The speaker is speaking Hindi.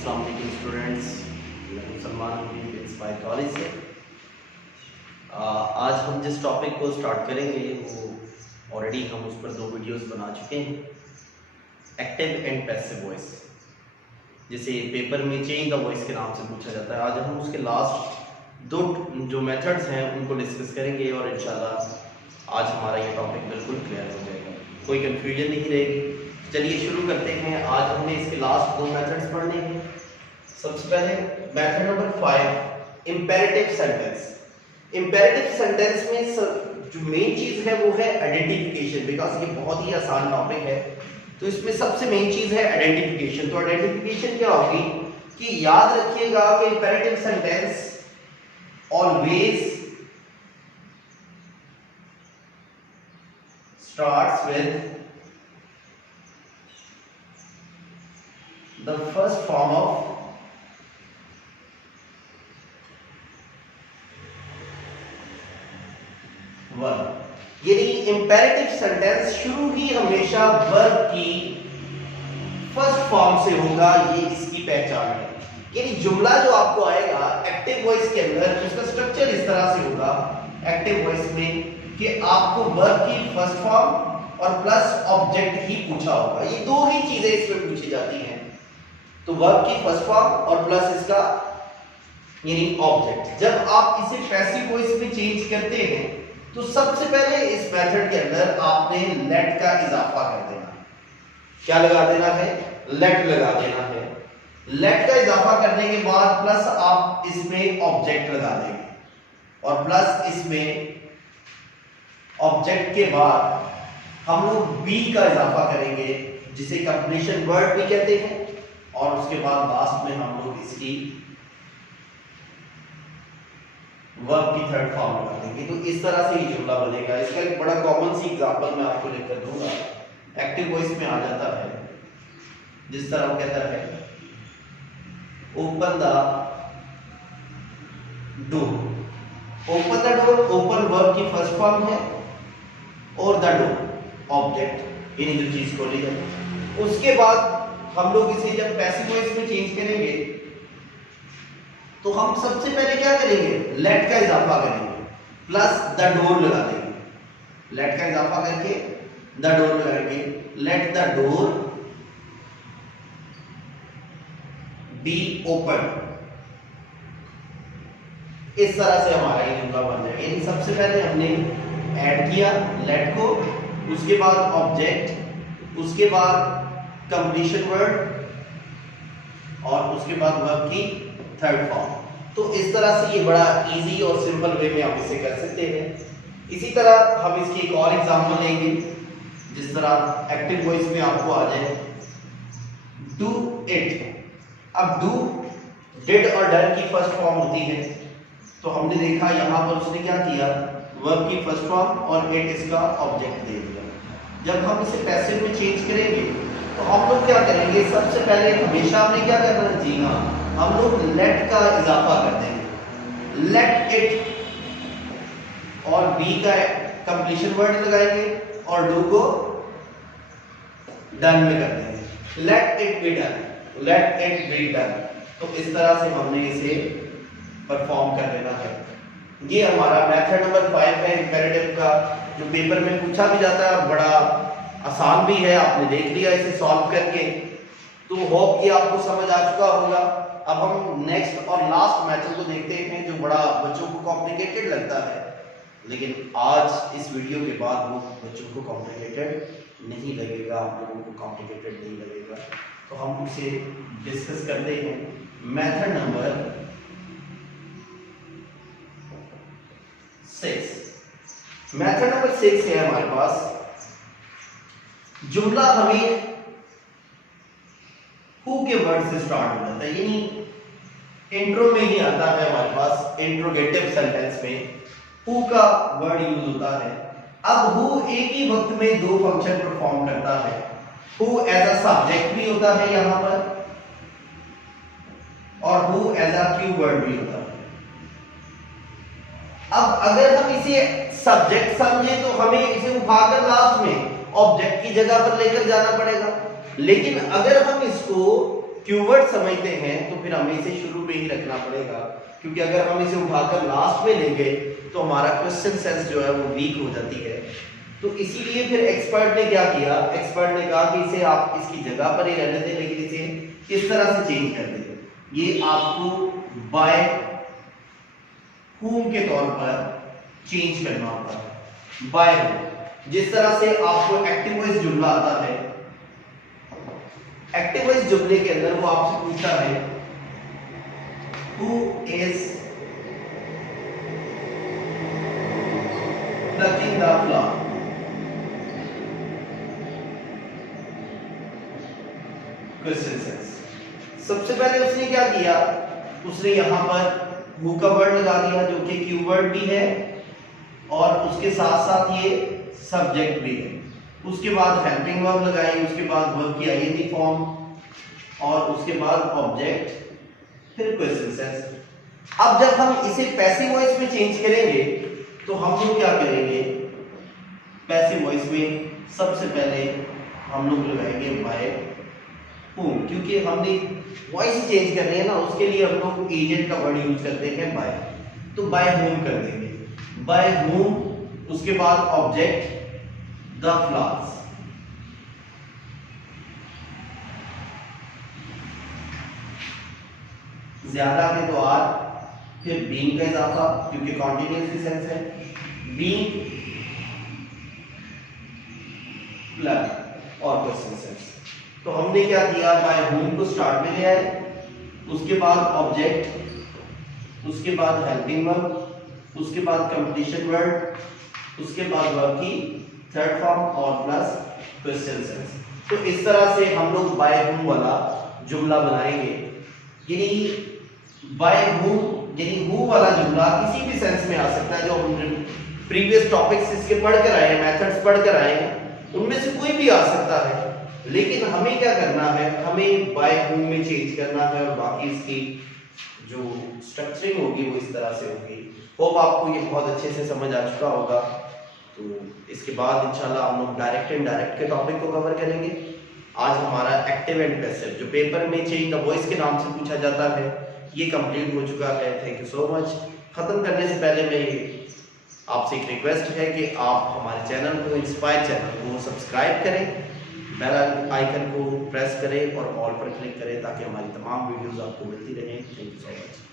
अस्सलाम वालेकुम स्टूडेंट्स, मैं हूं सलमान इंस्पायर कॉलेज से। आज हम जिस टॉपिक को स्टार्ट करेंगे वो ऑलरेडी हम उस पर 2 वीडियोस बना चुके हैं, एक्टिव एंड पैसिव वॉइस, जिसे पेपर में चेंज द वॉइस के नाम से पूछा जाता है। आज हम उसके लास्ट 2 जो मेथड्स हैं उनको डिस्कस करेंगे और इंशाल्लाह आज हमारा ये टॉपिक बिल्कुल क्लियर हो जाएगा, कोई कन्फ्यूजन नहीं रहेगी। चलिए शुरू करते हैं। आज हमने इसके लास्ट 2 मेथड्स पढ़ने हैं। सबसे पहले method number 5, imperative sentence. Imperative sentence में जो मेन चीज है वो है आइडेंटिफिकेशन, बिकॉज ये बहुत ही आसान टॉपिक है। तो इसमें सबसे मेन चीज है आइडेंटिफिकेशन। तो आइडेंटिफिकेशन क्या होगी कि याद रखिएगा कि imperative sentence always starts with the first form of verb। यानी इंपेरेटिव सेंटेंस शुरू ही हमेशा वर्ब की फर्स्ट फॉर्म से होगा, ये इसकी पहचान है। यानी जुमला जो आपको आएगा एक्टिव वॉइस के अंदर, उसका स्ट्रक्चर इस तरह से होगा एक्टिव वॉइस में कि आपको वर्ब की फर्स्ट फॉर्म और प्लस ऑब्जेक्ट ही पूछा होगा। ये 2 ही चीजें इसमें पूछी जाती हैं, तो वर्ब की फर्स्ट फॉर्म और प्लस इसका यानी ऑब्जेक्ट। जब आप इसे पैसिव वॉइस में चेंज करते हैं तो सबसे पहले इस मेथड के अंदर आपने लेट का इजाफा कर देना। क्या लगा देना है? लेट लगा देना है। लेट का इजाफा करने के बाद प्लस आप इसमें ऑब्जेक्ट लगा देंगे और प्लस इसमें ऑब्जेक्ट के बाद हम लोग बी का इजाफा करेंगे, जिसे कंप्लीशन वर्ड भी कहते हैं, और उसके बाद लास्ट में हम लोग इसकी वर्ब की थर्ड फॉर्म लगा देंगे। तो इस तरह से ये जुमला बनेगा। इसका एक बड़ा कॉमन सी एग्जांपल मैं आपको लेकर दूंगा। एक्टिव वॉइस में आ जाता है जिस तरह वो कहता है open the door. Open the door, open verb की फर्स्ट फॉर्म है और द डोर ऑब्जेक्ट, यानी जो चीज खोली जाए। उसके बाद हम लोग इसे जब पैसिव वॉइस में चेंज करेंगे तो हम सबसे पहले क्या करेंगे? लेट का इजाफा करेंगे, प्लस द डोर लगा देंगे। लेट का इजाफा करके द डोर लगाएंगे। Let the door be open. इस तरह से हमारा ये जुमला बन जाएगा। यानी सबसे पहले हमने ऐड किया लेट को, उसके बाद ऑब्जेक्ट, उसके बाद कंप्लीशन वर्ड और उसके बाद वर्ब की थर्ड फॉर्म। तो इस तरह से ये बड़ा इजी और सिंपल वे में आप इसे कर सकते हैं। इसी तरह हम इसकी एक और एग्जांपल लेंगे, जिस तरह एक्टिव वॉइस में आपको आ जाए डू इट। अब डू, डिड और डन की फर्स्ट फॉर्म होती है, तो हमने देखा यहां पर उसने क्या किया, वर्ब की फर्स्ट फॉर्म और इट इसका ऑब्जेक्ट दे दिया। जब हम इसे पैसिव में चेंज करेंगे तो हम लोग क्या करेंगे? सबसे पहले हमेशा हमने क्या करना है? जी हाँ, हम लोग लेट का इजाफा कर देंगे। लेट इट और बी का कंप्लीशन वर्ड लगाएंगे और डू को डन में कर देंगे। Let it be done, let it be done. तो इस तरह से हमने इसे परफॉर्म कर लेना है। ये हमारा मेथड नंबर 5 है इंपेरेटिव का, जो पेपर में पूछा भी जाता है और बड़ा आसान भी है। आपने देख लिया इसे सॉल्व करके, तो होप कि आपको समझ आ चुका होगा। अब हम नेक्स्ट और लास्ट मेथड को देखते हैं, जो बड़ा बच्चों को कॉम्प्लिकेटेड लगता है, लेकिन आज इस वीडियो के बाद वो बच्चों को कॉम्प्लिकेटेड नहीं लगेगा, आप लोगों को कॉम्प्लिकेटेड नहीं लगेगा। तो हम उसे डिस्कस करते हैं। Method number 6। मेथड नंबर 6 है हमारे पास। जुमला हमें हु के वर्ड से स्टार्ट हो जाता है, यानी इंट्रो में ही आता है हमारे पास। इंट्रोगेटिव सेंटेंस में हु का वर्ड यूज होता है। अब हु एक ही वक्त में 2 फंक्शन परफॉर्म करता है। हु एज अ सब्जेक्ट भी होता है यहां पर, और हु एज अ कीवर्ड भी होता है। अब अगर हम इसे सब्जेक्ट समझे तो हमें इसे उठाकर लास्ट में ऑब्जेक्ट की जगह पर लेकर जाना पड़ेगा, लेकिन अगर हम इसको कीवर्ड समझते हैं तो फिर हमें इसे शुरू में ही रखना पड़ेगा, क्योंकि अगर हम इसे उठाकर लास्ट में ले गए तो हमारा क्वेश्चन सेंस जो है वो वीक हो जाती है। तो इसीलिए फिर एक्सपर्ट ने क्या किया, एक्सपर्ट ने कहा कि इसे आप इसकी जगह पर ही रहने दें, लेकिन इसे इस तरह से चेंज कर दें। ये आपको बाय whom के तौर पर चेंज करना होता है, बाय whom। जिस तरह से आपको एक्टिव वॉइस जुमला आता है, एक्टिव वॉइस जुमले के अंदर वो आपसे पूछता है who is plucking the flower। Question sense. सबसे पहले उसने क्या किया, उसने यहां पर हु का वर्ड लगा दिया जो कि कीवर्ड भी है और उसके साथ साथ ये सब्जेक्ट भी है। उसके बाद हेल्पिंग वर्ब लगाई, उसके बाद वर्ब की आईएनजी फॉर्म और उसके बाद ऑब्जेक्ट, फिर क्वेश्चन सेंस। अब जब हम इसे पैसिव वॉइस में चेंज करेंगे तो हम लोग क्या करेंगे, पैसिव वॉइस में सबसे पहले हम लोग लगाएंगे बाय whom, क्योंकि हमने वॉइस चेंज करनी है ना, उसके लिए हम लोग एजेंट का वर्ड यूज करते हैं बाय। तो बाय whom कर देंगे, बाय whom, उसके बाद ऑब्जेक्ट द फ्लावर्स। ज्यादा है तो आर, फिर बीइंग का इजाफा क्योंकि कॉन्टिन्यूअस सेंस है, बीइंग प्लस और क्वेश्चन सेंस। तो हमने क्या किया, बाय whom को स्टार्ट में ले आए, उसके बाद ऑब्जेक्ट, उसके बाद हेल्पिंग वर्ब, उसके बाद कंप्लीशन वर्ड, उसके बाद वर्ब की थर्ड फॉर्म और प्लस क्वेश्चन सेंस। तो इस तरह से हम लोग बाय whom वाला जुमला बनाएंगे। यानी बाय whom यानी who वाला जुमला किसी भी सेंस में आ सकता है। जो हम प्रीवियस टॉपिक्स इसके पढ़ कर आए हैं, मेथड्स पढ़ कर आए हैं, उनमें से कोई भी आ सकता है, लेकिन हमें क्या करना है, हमें बाय whom में चेंज करना है और बाकी इसकी जो स्ट्रक्चरिंग होगी वो इस तरह से होगी। होप आपको ये बहुत अच्छे से समझ आ चुका होगा। तो इसके बाद इंशाल्लाह हम लोग डायरेक्ट एंड डायरेक्ट के टॉपिक को कवर करेंगे। आज हमारा एक्टिव एंड पैसिव जो पेपर में चेंज द वॉइस के नाम से पूछा जाता है ये कंप्लीट हो चुका है। Thank you so much. खत्म करने से पहले मैं आपसे एक रिक्वेस्ट है कि आप हमारे चैनल को, इंस्पायर चैनल को सब्सक्राइब करें, बेल आइकन को प्रेस करें और ऑल पर क्लिक करें ताकि हमारी तमाम वीडियोस आपको मिलती रहें। Thank you so much.